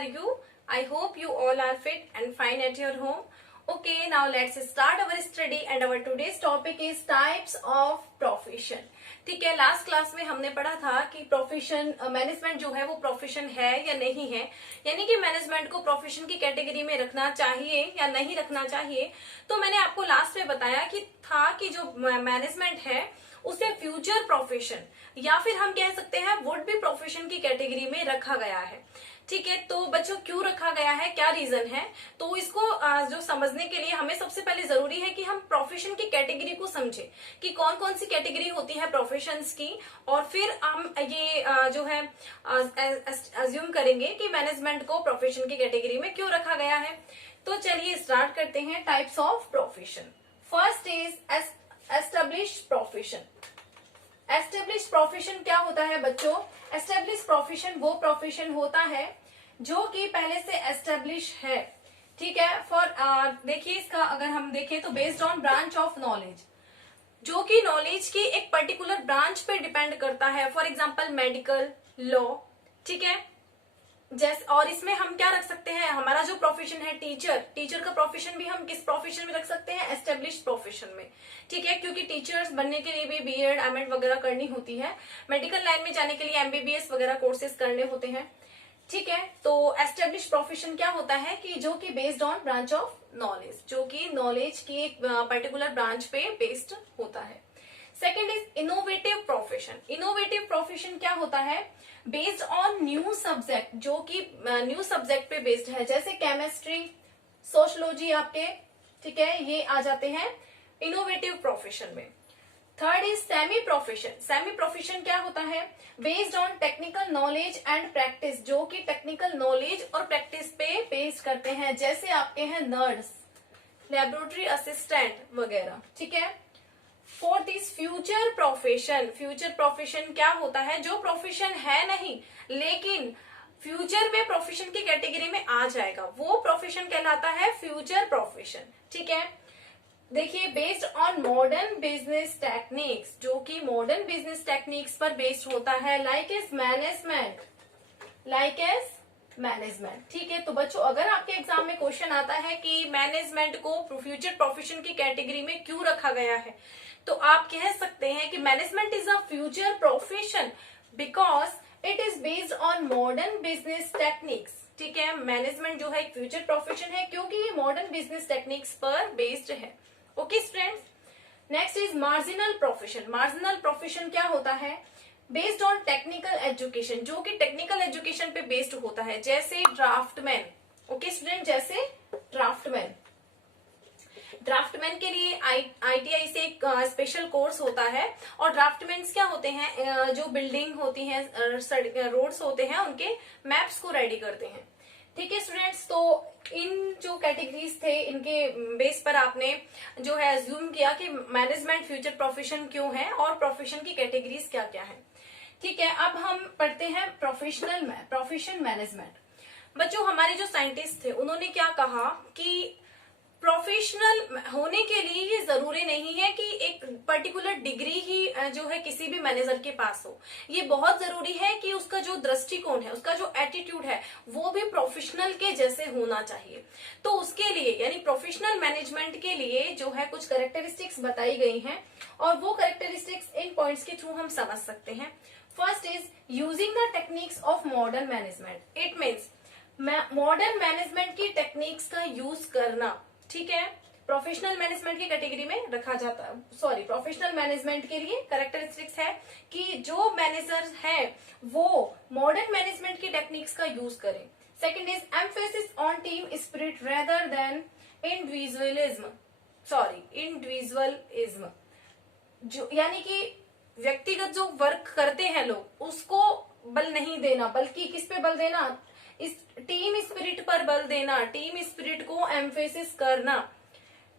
are you? I hope you all are fit and fine at your home. Okay, now let's start our study and our today's topic is types of profession. ठीक है, last class में हमने पढ़ा था कि profession management जो है वो प्रोफेशन है या नहीं है, यानी कि मैनेजमेंट को प्रोफेशन की कैटेगरी में रखना चाहिए या नहीं रखना चाहिए। तो मैंने आपको लास्ट में बताया कि जो मैनेजमेंट है उसे फ्यूचर प्रोफेशन या फिर हम कह सकते हैं वुड बी प्रोफेशन की कैटेगरी में रखा गया है। ठीक है, तो बच्चों क्यों रखा गया है, क्या रीजन है, तो इसको जो समझने के लिए हमें सबसे पहले जरूरी है कि हम प्रोफेशन की कैटेगरी को समझें कि कौन कौन सी कैटेगरी होती है प्रोफेशंस की, और फिर हम ये जो है अज्यूम करेंगे कि मैनेजमेंट को प्रोफेशन की कैटेगरी में क्यों रखा गया है। तो चलिए स्टार्ट करते हैं types of profession. First is established profession. Established profession क्या होता है बच्चों? एस्टेब्लिश्ड प्रोफेशन वो प्रोफेशन होता है जो कि पहले से एस्टेब्लिश है। ठीक है, देखिए इसका अगर हम देखें तो based on branch of knowledge, जो कि नॉलेज की एक पर्टिकुलर ब्रांच पे डिपेंड करता है। फॉर एग्जांपल मेडिकल, लॉ, ठीक है, जैसे, और इसमें हम क्या रख सकते हैं, हमारा जो प्रोफेशन है टीचर का प्रोफेशन भी हम किस प्रोफेशन में रख सकते हैं? एस्टेब्लिश्ड प्रोफेशन में। ठीक है, क्योंकि टीचर्स बनने के लिए भी बीएड, एमएड वगैरह करनी होती है। मेडिकल लाइन में जाने के लिए एमबीबीएस वगैरह कोर्सेज करने होते हैं। ठीक है, तो एस्टेब्लिश्ड प्रोफेशन क्या होता है कि जो कि based on branch of knowledge, जो कि नॉलेज की एक पर्टिकुलर ब्रांच पे बेस्ड होता है। Second is innovative profession. Innovative profession क्या होता है? बेस्ड ऑन न्यू सब्जेक्ट, जो कि न्यू सब्जेक्ट पे बेस्ड है, जैसे केमिस्ट्री, सोशोलॉजी आपके, ठीक है, ये आ जाते हैं इनोवेटिव प्रोफेशन में। Third is semi profession. Semi profession क्या होता है? Based on technical knowledge and practice, जो कि टेक्निकल नॉलेज और प्रैक्टिस पे बेस्ड करते हैं, जैसे आपके हैं नर्स, लेबोरेटरी असिस्टेंट वगैरह। ठीक है, fourth is future profession. Future profession क्या होता है? जो प्रोफेशन है नहीं लेकिन फ्यूचर में प्रोफेशन की कैटेगरी में आ जाएगा, वो प्रोफेशन कहलाता है फ्यूचर प्रोफेशन। ठीक है, देखिए based on modern business techniques, जो कि मॉडर्न बिजनेस टेक्निक्स पर बेस्ड होता है, लाइक एज मैनेजमेंट। ठीक है, तो बच्चों अगर आपके एग्जाम में क्वेश्चन आता है कि मैनेजमेंट को फ्यूचर प्रोफेशन की कैटेगरी में क्यों रखा गया है, तो आप कह सकते हैं कि management is a future profession because it is based on modern business techniques. ठीक है, मैनेजमेंट जो है एक फ्यूचर प्रोफेशन है क्योंकि ये मॉडर्न बिजनेस टेक्निक्स पर बेस्ड है। Okay students, next is marginal profession. Marginal profession क्या होता है? बेस्ड ऑन टेक्निकल एजुकेशन, जो कि टेक्निकल एजुकेशन पे बेस्ड होता है, जैसे ड्राफ्टमैन। ओके स्टूडेंट, जैसे ड्राफ्टमैन के लिए आईटीआई से एक स्पेशल कोर्स होता है, और ड्राफ्टमैन क्या होते हैं? जो बिल्डिंग होती है, रोड्स होते हैं, उनके मैप्स को रेडी करते हैं। ठीक है स्टूडेंट्स, तो इन जो कैटेगरीज थे इनके बेस पर आपने जो है अज्यूम किया कि मैनेजमेंट फ्यूचर प्रोफेशन क्यों है और प्रोफेशन की कैटेगरीज क्या क्या है। ठीक है, अब हम पढ़ते हैं प्रोफेशन मैनेजमेंट। बच्चों हमारे जो साइंटिस्ट थे उन्होंने क्या कहा कि प्रोफेशनल होने के लिए ये जरूरी नहीं है कि एक पर्टिकुलर डिग्री ही जो है किसी भी मैनेजर के पास हो। ये बहुत जरूरी है कि उसका जो दृष्टिकोण है, उसका जो एटीट्यूड है, वो भी प्रोफेशनल के जैसे होना चाहिए। तो उसके लिए यानी प्रोफेशनल मैनेजमेंट के लिए जो है कुछ कैरेक्टरिस्टिक्स बताई गई हैं, और वो कैरेक्टरिस्टिक्स इन पॉइंट्स के थ्रू हम समझ सकते हैं। First is using the techniques of modern management. It means modern management की टेक्निक्स का यूज करना। ठीक है, प्रोफेशनल मैनेजमेंट की कैटेगरी में रखा जाता है। प्रोफेशनल मैनेजमेंट के लिए कैरेक्टरिस्टिक्स है कि जो मैनेजर है वो मॉडर्न मैनेजमेंट की टेक्निक्स का यूज करें। Second is emphasis on team spirit rather than individualism. जो यानी कि व्यक्तिगत जो वर्क करते हैं लोग, उसको बल नहीं देना, बल्कि किस पे बल देना? इस टीम स्पिरिट पर बल देना, टीम स्पिरिट को एम्फेसिस करना।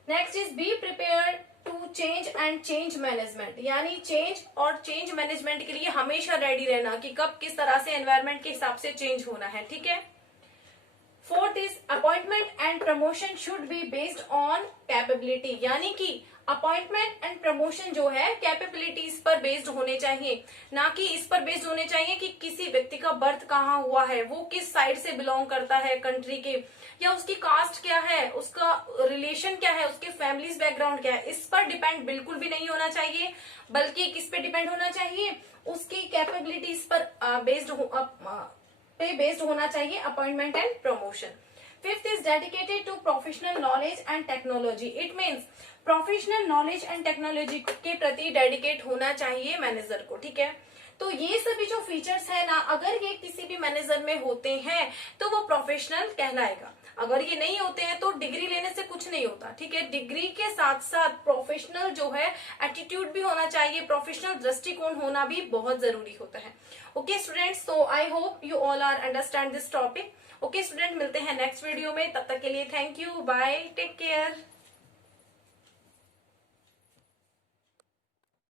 Next is be prepared to change and change management, यानी चेंज और चेंज मैनेजमेंट के लिए हमेशा रेडी रहना कि कब किस तरह से एनवायरनमेंट के हिसाब से चेंज होना है। ठीक है, fourth is appointment and promotion should be based on capability, यानी कि अपॉइंटमेंट एंड प्रमोशन जो है कैपेबिलिटीज पर बेस्ड होने चाहिए, ना कि इस पर बेस्ड होने चाहिए कि किसी व्यक्ति का बर्थ कहाँ हुआ है, वो किस साइड से बिलोंग करता है कंट्री के, या उसकी कास्ट क्या है, उसका रिलेशन क्या है, उसके फैमिलीज बैकग्राउंड क्या है, इस पर डिपेंड बिल्कुल भी नहीं होना चाहिए, बल्कि किस पे डिपेंड होना चाहिए, उसकी कैपेबिलिटीज पर बेस्ड होना चाहिए appointment and promotion. Fifth is dedicated to professional knowledge and technology, it means professional knowledge and technology के प्रति डेडिकेट होना चाहिए मैनेजर को, ठीक है। तो ये सभी जो फीचर्स है ना, अगर ये किसी भी मैनेजर में होते हैं तो वो प्रोफेशनल कहलाएगा, अगर ये नहीं होते हैं तो डिग्री लेने से कुछ नहीं होता, ठीक है। डिग्री के साथ साथ प्रोफेशनल जो है एटीट्यूड भी होना चाहिए, प्रोफेशनल दृष्टिकोण होना भी बहुत जरूरी होता है। ओके स्टूडेंट्स, तो I hope you all are understand this topic. Okay student, मिलते हैं नेक्स्ट वीडियो में, तब तक के लिए thank you, bye, take care.